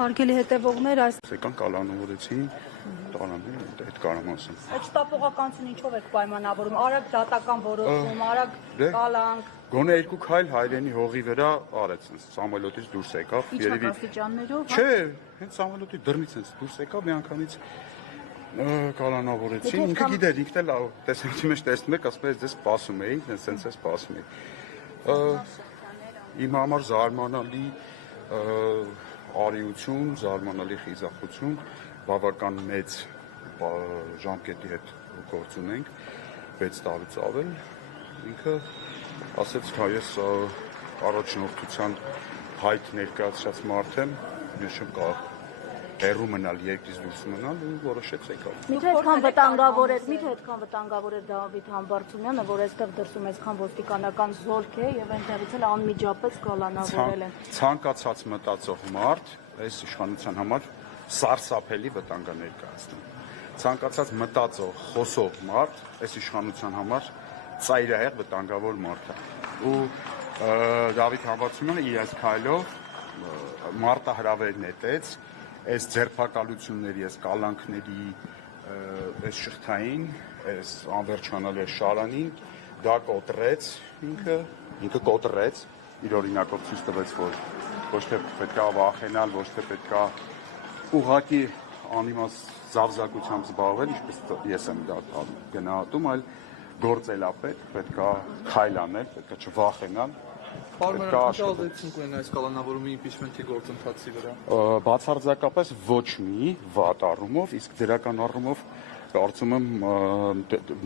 Հարգելի հետևողներ, այս Սեկան կալանավորեցին, տանանին, այդ կարամ ասեմ։ այդ շտապողականությունը ինչով եք պայմանավորում, արագ դատական որոշում, արագ կալանք։ Գոնե երկու քայլ հայրենի հողի վրա արեց, Սամվելոտից դուրս եկավ, երևի աստիճաններով, չէ, հենց Սամվելոտի դռնից հենց դուրս եկավ, միանգամից կալանավորեցին, ինքը գիտեր, ինքն էլ տեսանյութի մեջ տեսնում եք, ասում է, ձեզ սպասում էի, հենց է սպասում էի։ Իմ համար զարմանալի արիություն, զարմանալի խիզախություն, բավական մեծ ժամկետի հետ գործ ունենք, 6 տարուց ավել, ինքը ասեց, հա ես առաջնորդության հայտ ներկայացրած մարդ եմ, ես չեմ կարող հեռու մնալ, երկրից դուրս մնալ ու որոշեց եկավ։ Միթե այդքան վտանգավոր էր Դավիթ Համբարձումյանը, որ այստեղ դրսում այսքան ոստիկանական զորք է եւ այնտեղից էլ անմիջապես կալանավորել են։ Ցանկացած մտածող մարդ այս իշխանության համար սարսափելի վտանգ է ներկայացնում։ Ցանկացած մտածող, խոսող մարդ այս իշխանության համար ծայրահեղ վտանգավոր մարդ է։ Ու Դավիթ Համբարձումյանը իր այս քայլով մարտահրավեր նետեց այս ձերբակալությունների, այս կալանքների, այս շղթային, այս անվերջանալի շարանին, դա կոտրեց ինքը կոտրեց, իր օրինակով ցույց տվեց, որ ոչ թե պետք է վախենալ, ոչ թե պետք է ուղղակի անիմաստ զավզակությամբ զբաղվել, ինչպես ես եմ դա գնահատում, այլ գործելապետ, պետք է քայլ անել, պետք է չվախենալ։ Պարոն Ալեքսին կունեն այս կալանավորումի իմպիչմենթի գործընթացի վրա։ Բացարձակապես ոչ մի վատ առումով, իսկ դրական առումով կարծում եմ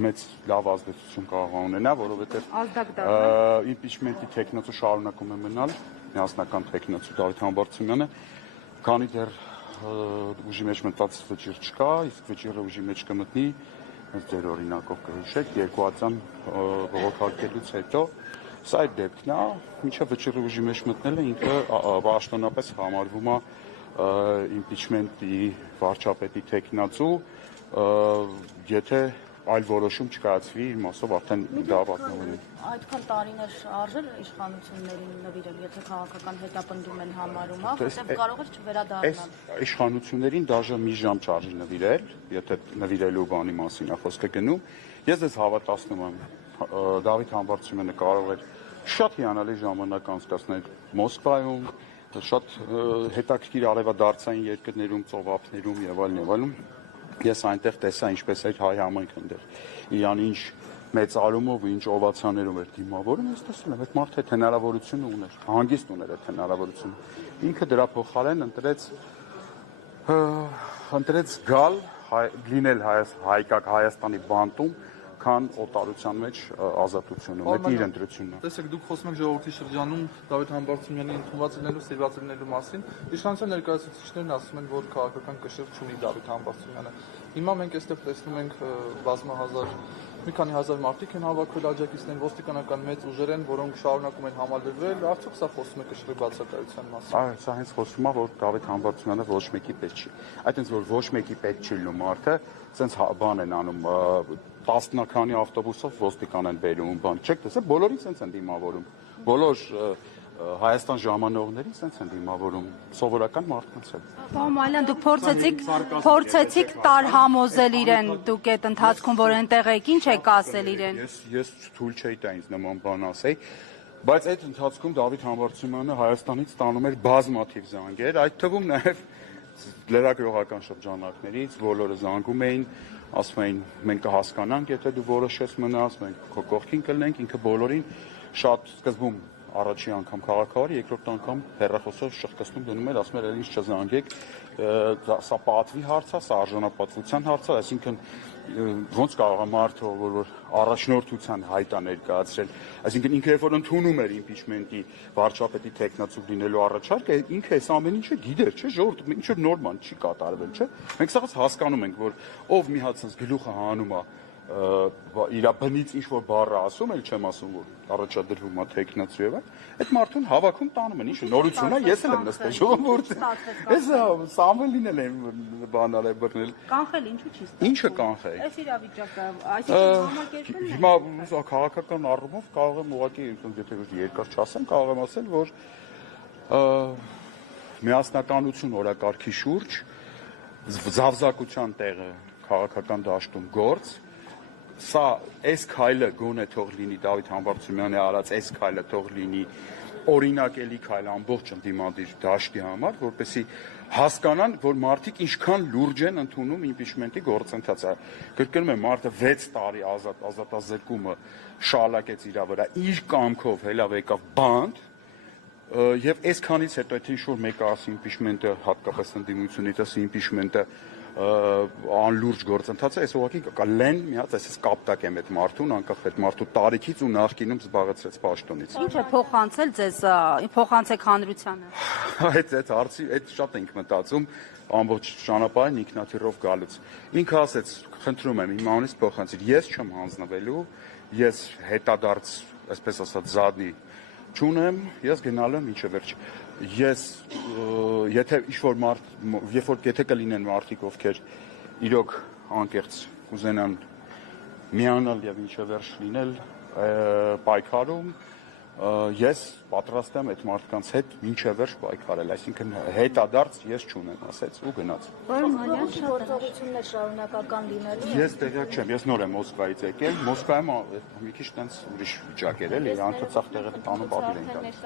մեծ լավ ազդեցություն կարող ունենա, որովհետև իմպիչմենթի տեխնոցը շարունակում է մնալ, միասնական տեխնոցը Դավիթ Համբարձումյանը, քանի դեռ ուժի մեջ մտած վճիռ չկա, իսկ վճիռը ուժի մեջ կմտնի, ըստ ձեր օրինակով կհիշեք, 2-ական բողոքարկելուց հետո սա այդ դեպքն է, մինչև վճիռը ուժի մեջ մտնելը ինքը պաշտոնապես համարվում է իմպիչմենտի վարչապետի տեխնացու, եթե այլ որոշում չկայացվի, իր մասով արդեն դա պատնվում է։ Այդքան տարիներ արժեր իշխանություններին նվիրել, եթե քաղաքական հետապնդում են համարում, որտեղ կարող էր չվերադառնալ։ Այս իշխանություններին դաժե մի ժամ չարժի նվիրել, եթե նվիրելու բանի մասին է խոսքը գնում։ Ես ձեզ հավատացնում եմ, Դավիթ Համբարձումյանը կարող էր շատ հիանալի ժամանակ անցկացնել Մոսկվայում, շատ հետաքրքիր արևադարձային երկրներում, ծովափներում եւ այլն։ Ես այնտեղ տեսա ինչպես էր հայ համայնքը այնտեղ իրան ինչ մեծ արումով ու ինչ օվացիաներով էր դիմավորում, ես տեսել եմ այդ մարդը այդ հնարավորությունը ուներ, հանգիստ ուներ այդ հնարավորությունը։ Ինքը դրա փոխարեն ընտրեց գալ լինել Հայաստանի բանտում, քան օտարության մեջ ազատությունում, այդ իր ընտրությունն է։ Տեսեք, դուք խոսում եք ժողովրդի շրջանում Դավիթ Համբարձումյանի ընդունված լինելու, սիրված լինելու մասին։ Իշխանության ներկայացուցիչներն ասում են, որ քաղաքական կշիռ չունի Դավիթ Համբարձումյանը։ Հիմա մենք այստեղ տեսնում ենք բազմահազար, մի քանի հազար մարդիկ են հավաքվել աջակիցներ, ոստիկանական մեծ ուժեր են, որոնք շարունակում են համալրվել, արդյոք սա խոսում է կշռի բացակայության մասին։ Այո, սա հենց խոսում է, որ Դավիթ Համբարձումյանը ոչ մեկի պետք չի։ Այդ հենց որ ոչ մեկի պետք չի լինում մարդը, սենց բան են անում, տասնականի ավտոբուսով ոստիկան են բերում, բան չեք տեսել, բոլորին սենց են դիմավորում, բոլոր Հայաստան ժամանողներին սենց են դիմավորում, սովորական մարդկանց են։ Պարոն Մայլյան, դուք փորձեցիք տարհամոզել իրեն, դուք այդ ընթացքում, որ այնտեղ եք, ինչ եք ասել իրեն։ Ես թույլ չէի տա ինձ նման բան ասեի, բայց այդ ընթացքում Դավիթ Համբարձումյանը Հայաստանից ստանում էր բազմաթիվ զանգեր, այդ թվում նաև լրագրողական շրջանակներից, բոլորը զանգում էին, ասում էին մենք կհասկանանք, եթե դու որոշես մնաս, մենք քո կողքին կլինենք, ինքը բոլորին շատ սկզբում առաջի անգամ քաղաքավարի, երկրորդ անգամ հեռախոսով շղթացնում դնում էր, ասում էր ինձ չզանգեք, սա պատվի հարց է, սա արժանապատվության հարց է, այսինքն ոնց կարող է մարդը, որ առաջնորդության հայտ է ներկայացրել, այսինքն ինքը երբ որ ընդունում էր իմպիչմենտի վարչապետի տեխնացու լինելու առաջարկը, ինքը այս ամեն ինչը գիտեր, չէ՞, ժողովուրդ ինչ որ նոր բան չի կատարվել, չէ՞։ Մենք սա հասկանում ենք, որ ով մի հատ sense գլուխը հանում է իր բնից ինչ որ բառը ասում, էլ չեմ ասում, որ առաջադրվում է տեխնացու եւ այդ մարդուն հավաքում տանում են, ինչը նորություն է, ես էլ եմ նստել ժողովուրդը։ Ես Սամվելին էլ եմ բանալ է բռնել։ Կանխել ինչու չի ստացվում։ Ինչը կանխել։ Այս իրավիճակը, այսինքն համակերպելն է։ Հիմա քաղաքական առումով կարող եմ ուղղակի, եթե երկար չասեմ, կարող եմ ասել, որ միասնականություն օրակարգի շուրջ, զավզակության տեղը քաղաքական դաշտում գործ, սա այս քայլը գոնե թող լինի Դավիթ Համբարձումյանի արած այս քայլը թող լինի օրինակելի քայլ ամբողջ ընդդիմադիր դաշտի համար, որպեսզի հասկանան, որ մարդիկ ինչքան լուրջ են ընդունում իմպիչմենտի գործընթացը։ Կրկնում եմ, մարդը 6 տարի ազատազրկումը շալակեց իր վրա, իր կամքով հելավ եկավ բանդ, եւ այսքանից հետո եթե ինչ-որ մեկը ասի իմպիչմենտը, հատկապես ընդդիմությունից ասի իմպիչմենտը անլուրջ գործընթաց է, այս ուղղակի կլեն մի հատ այսպես կապտակ եմ այդ մարդուն, անկախ այդ մարդու տարիքից ու նախկինում զբաղեցրեց պաշտոնից։ Ինչ է փոխանցել ձեզ, փոխանցեք հանրությանը։ Այդ հարցի, այդ շատ ենք մտածում ամբողջ ճանապարհին ինքնաթիռով գալուց։ Ինքը ասեց, խնդրում եմ, իմ անունից փոխանցիր, ես չեմ հանձնվելու, ես հետադարձ, այսպես ասած, զադնի չունեմ, ես գնալու եմ ինչը վերջ։ Ես եթե ինչ-որ մարդ, եթե կլինեն մարդիկ, ովքեր իրոք անկեղծ կուզենան միանալ եւ ինչը վերջ լինել պայքարում, ես պատրաստ եմ այդ մարդկանց հետ ինչը վերջ պայքարել, այսինքն հետադարձ ես չունեմ, ասեց ու գնաց։ Որոնք գործողություններ շարունակական լինելու։ Ես տեղյակ չեմ, ես նոր եմ Մոսկվայից եկել, Մոսկվայում մի քիչ տենց ուրիշ վիճակ էր, էլի, անցած տեղը տանում պատիվ են տալիս։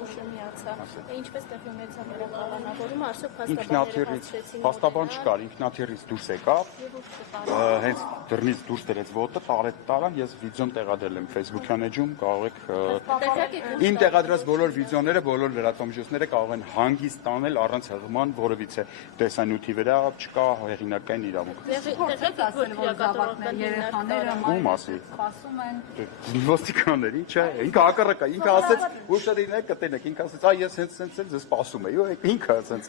Ուշը միացա։ Ինչպես տեղի ունեցավ նրա կալանավորումը, արդյոք փաստաբան չկար, ինքնաթիռից դուրս եկավ, հենց դռնից դուրս դրեց ոտը, տարան, ես վիդեոն տեղադրել եմ Facebook-յան էջում, կարող եք Իմ տեղադրած բոլոր վիդեոները, բոլոր լրատվամիջոցները կարող են հանգիստ տանել առանց հղման որևիցե տեսանյութի վրա, չկա հեղինակային իրավունք։ Ու մասի։ Սպասում են։ Ոստիկանների, չէ, ինքը հակառակը, ինքը ասեց, ուշերին կտենեք, ինքը ասեց, այ ես հենց ձեզ սպասում եի, ու ինքը հենց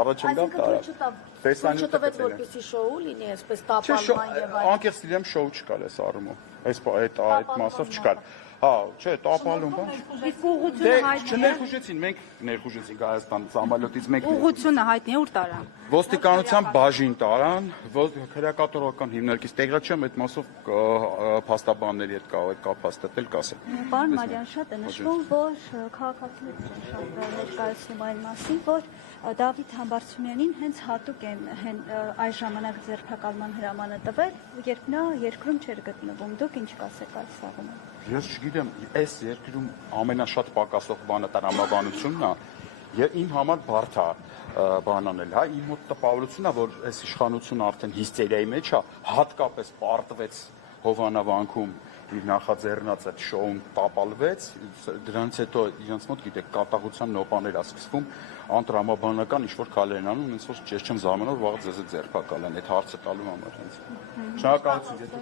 առաջ ընկավ տարա։ Տեսանյութը տվեց, որպեսզի շոու լինի, այսպես տապալման եւ այլն։ Անկեղծ իրեմ շոու չկար այս առումով։ Այդ մասով չկար։ Հա, չէ, տապալում բան։ Իսկ ուղղությունը հայտնի է։ Չներխուժեցին, մենք ներխուժեցինք Հայաստան ծամալյոտից մեկ։ Ուղղությունը հայտնի է, ուր տարան։ Ոստիկանության բաժին տարան, քրեակատորական հիմնարկից տեղյակ չեմ, այդ մասով փաստաբանների հետ կարող եք կապ հաստատել, կասեմ։ Պարոն Մարյան, շատ է նշվում, որ քաղաքացիները շատ ներկայացնում այն մասին, որ Դավիթ Համբարձումյանին հենց հատուկ են այս ժամանակ ձերբակալման հրամանը տվել, երբ նա երկրում չէր գտնվում։ Դուք ինչ կասեք այս սաղումը։ Ես չգիտեմ, այս երկրում ամենաշատ պակասող բանը տրամաբանությունն է, եւ իմ համար բարդ է բան անել, հա, իմ մոտ տպավորությունն է, որ այս իշխանությունը արդեն հիստերիայի մեջ է, հատկապես պարտվեց Հովանավանքում իր նախաձեռնած այդ շոուն տապալվեց, դրանից հետո իրենց մոտ գիտեք կատաղության նոպաներ է սկսվում, անտրամաբանական ինչ-որ քայլեր են անում, ինձ որ ես չեմ զարմանում, որ վաղը ձեզ ձերբակալեն, այդ հարցը տալու համար հենց։ Շնորհակալություն, եթե